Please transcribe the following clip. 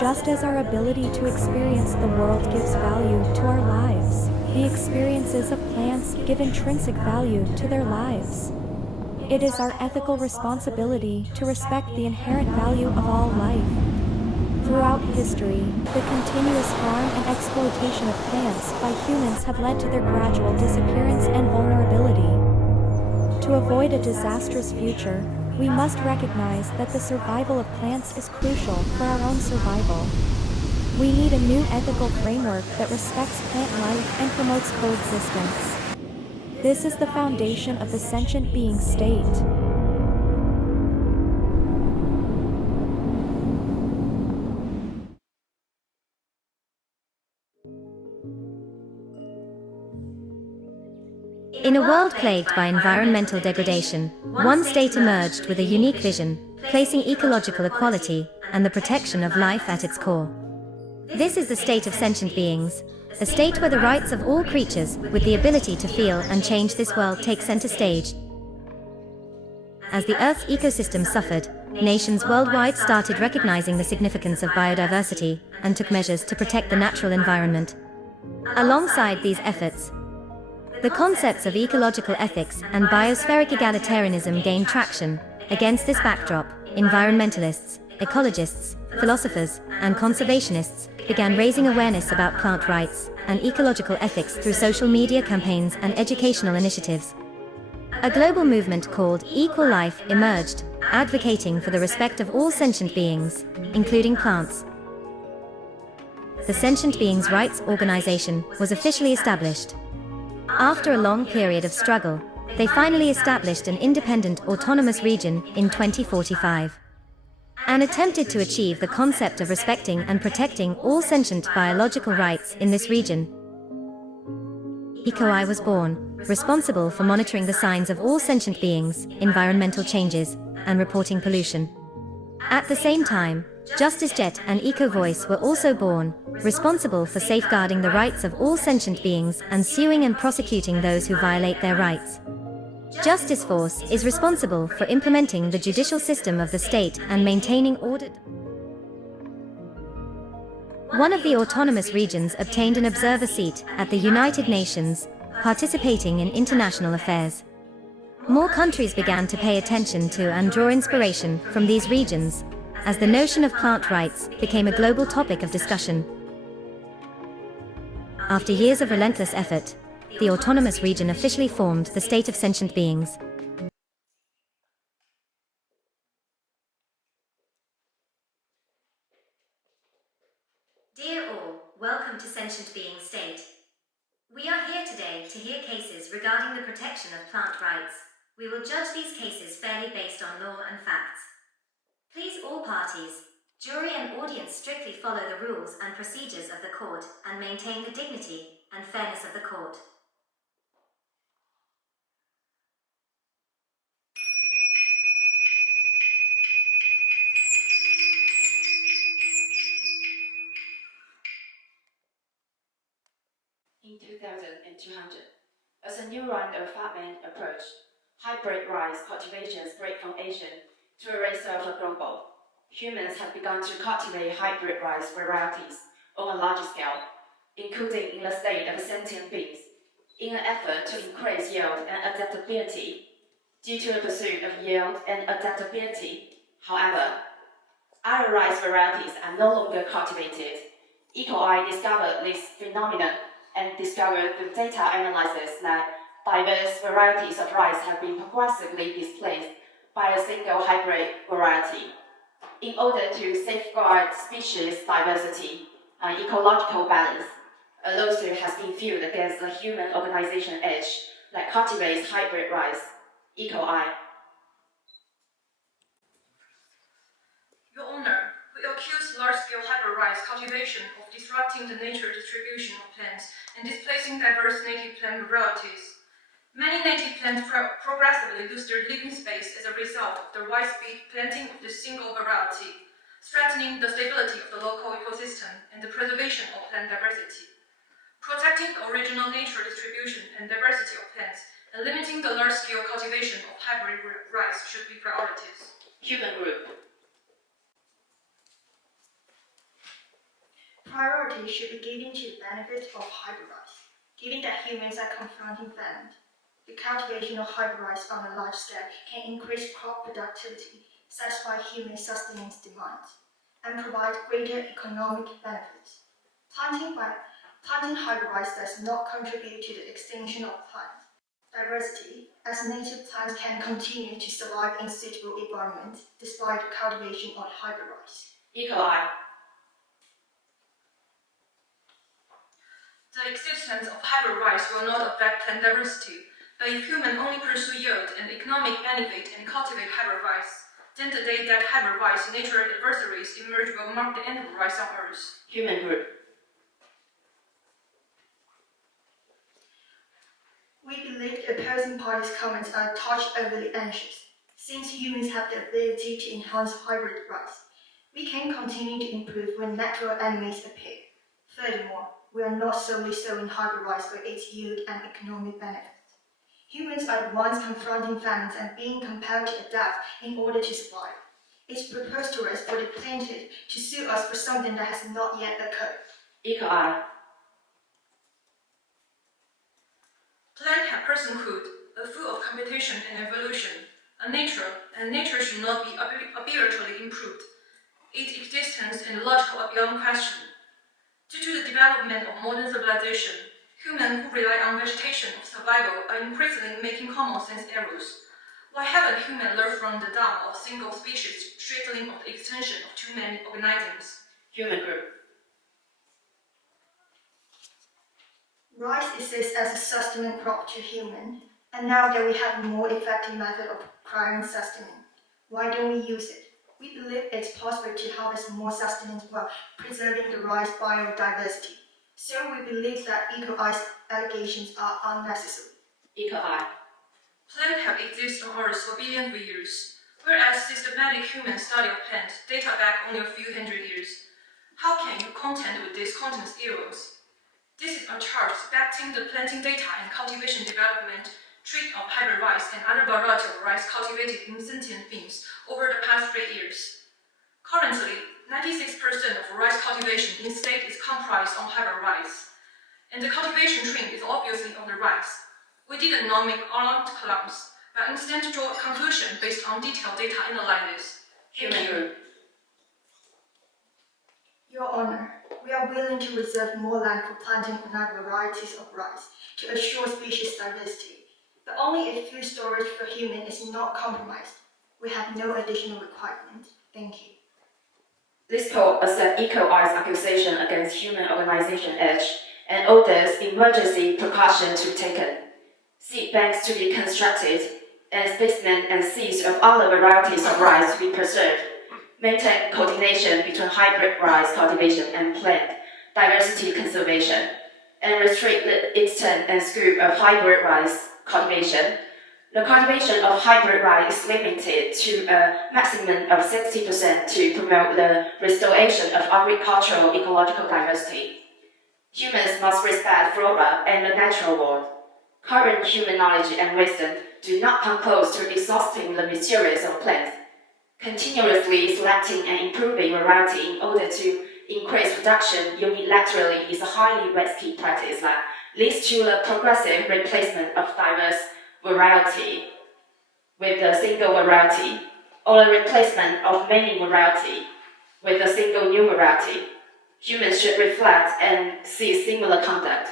Just as our ability to experience the world gives value to our lives, the experiences of plants give intrinsic value to their lives. It is our ethical responsibility to respect the inherent value of all life. Throughout history, the continuous harm and exploitation of plants by humans have led to their gradual disappearance and vulnerability. To avoid a disastrous future, we must recognize that the survival of plants is crucial for our own survival. We need a new ethical framework that respects plant life and promotes coexistence. This is the foundation of the sentient being state. In a world plagued by environmental degradation, one state emerged with a unique vision, placing ecological equality and the protection of life at its core. This is the state of sentient beings, a state where the rights of all creatures with the ability to feel and change this world take center stage. As the Earth's ecosystem suffered, nations worldwide started recognizing the significance of biodiversity and took measures to protect the natural environment. Alongside these efforts, the concepts of ecological ethics and biospheric egalitarianism gained traction. Against this backdrop, environmentalists, ecologists, philosophers, and conservationists began raising awareness about plant rights and ecological ethics through social media campaigns and educational initiatives. A global movement called Equal Life emerged, advocating for the respect of all sentient beings, including plants. The Sentient Beings Rights Organization was officially established. After a long period of struggle, they finally established an independent autonomous region in 2045. And attempted to achieve the concept of respecting and protecting all sentient biological rights in this region. EcoEye was born, responsible for monitoring the signs of all sentient beings, environmental changes, and reporting pollution. At the same time, JusticeJet and EcoVoice were also born, responsible for safeguarding the rights of all sentient beings and suing and prosecuting those who violate their rights. Justice Force is responsible for implementing the judicial system of the state and maintaining order. One of the autonomous regions obtained an observer seat at the United Nations, participating in international affairs. More countries began to pay attention to and draw inspiration from these regions, as the notion of plant rights became a global topic of discussion. After years of relentless effort, the autonomous region officially formed the state of sentient beings. Dear all, welcome to Sentient Beings State. We are here today to hear cases regarding the protection of plant rights. We will judge these cases fairly based on law and facts. Please all parties, jury and audience strictly follow the rules and procedures of the court and maintain the dignity and fairness of the court. In 2200, as a new round of farming approached, hybrid rice cultivation spread from Asia to a race of global. Humans have begun to cultivate hybrid rice varieties on a larger scale, including in the state of sentient beings, in an effort to increase yield and adaptability. Due to the pursuit of yield and adaptability, however, other rice varieties are no longer cultivated. EcoEye discovered this phenomenon and discovered through data analysis that diverse varieties of rice have been progressively displaced by a single hybrid variety. In order to safeguard species diversity and ecological balance, a lawsuit has been filed against the human organization Edge that cultivates hybrid rice, EcoEye. Your Honor, we accuse large-scale hybrid rice cultivation of disrupting the nature distribution of plants and displacing diverse native plant varieties. Many native plants progressively lose their living space as a result of the widespread planting of the single variety, threatening the stability of the local ecosystem and the preservation of plant diversity. Protecting the original nature distribution and diversity of plants and limiting the large-scale cultivation of hybrid rice should be priorities. Human Group. Priority should be given to the benefit of hybrid, given that humans are confronting famine. The cultivation of hybrid on a large scale can increase crop productivity, satisfy human sustenance demands, and provide greater economic benefits. Planting hybrid does not contribute to the extinction of plant diversity, as native plants can continue to survive in suitable environments despite the cultivation of hybrid. Eco-eye. The existence of hybrid rice will not affect plant diversity, but if humans only pursue yield and economic benefit and cultivate hybrid rice, then the day that hybrid rice natural adversaries emerge will mark the end of rice on Earth. Human group. We believe the opposing party's comments are a touch overly anxious. Since humans have the ability to enhance hybrid rice, we can continue to improve when natural enemies appear. Furthermore, we are not solely sowing hybrid rice for its yield and economic benefits. Humans are the ones confronting famines and being compelled to adapt in order to survive. It's preposterous for the plaintiff to sue us for something that has not yet occurred. Eco-eye. Plants have personhood, a full of competition and evolution, and nature should not be arbitrarily improved. Its existence and logical are beyond question. Due to the development of modern civilization, humans who rely on vegetation of survival are increasingly making common sense errors. Why haven't humans learned from the down of single species straightening of the extension of too many organisms? Human group. Rice exists as a sustenance crop to humans, and now that we have a more effective method of acquiring sustenance, why don't we use it? We believe it's possible to harvest more sustenance while preserving the rice biodiversity. So we believe that eco-eye's allegations are unnecessary. Eco-eye. Plants have existed on Earth for billions of years, whereas systematic human study of plants date back only a few hundred years. How can you contend with these continuous errors? This is a chart respecting the planting data and cultivation development trait of hybrid rice and other variety of rice cultivated in sentient beings over the past 3 years. Currently, 96% of rice cultivation in state is comprised of hybrid rice, and the cultivation trend is obviously on the rise. We did not make alarmed claims, but instead draw a conclusion based on detailed data analysis. Human group. Your Honor, we are willing to reserve more land for planting another varieties of rice to assure species diversity, but only if food storage for humans is not compromised. We have no additional requirement. Thank you. This court accepts Eco-eye's accusation against human organization Edge and orders emergency precautions to be taken, seed banks to be constructed, and specimens and seeds of other varieties of rice to be preserved. Maintain coordination between hybrid rice cultivation and plant diversity conservation, and restrict the extent and scope of hybrid rice cultivation. The cultivation of hybrid rice is limited to a maximum of 60% to promote the restoration of agricultural ecological diversity. Humans must respect flora and the natural world. Current human knowledge and wisdom do not come close to exhausting the mysteries of plants. Continuously selecting and improving variety in order to increase production unilaterally is a highly risky practice that leads to the progressive replacement of diverse variety with a single variety, or the replacement of many variety with a single new variety. Humans should reflect and see similar conduct.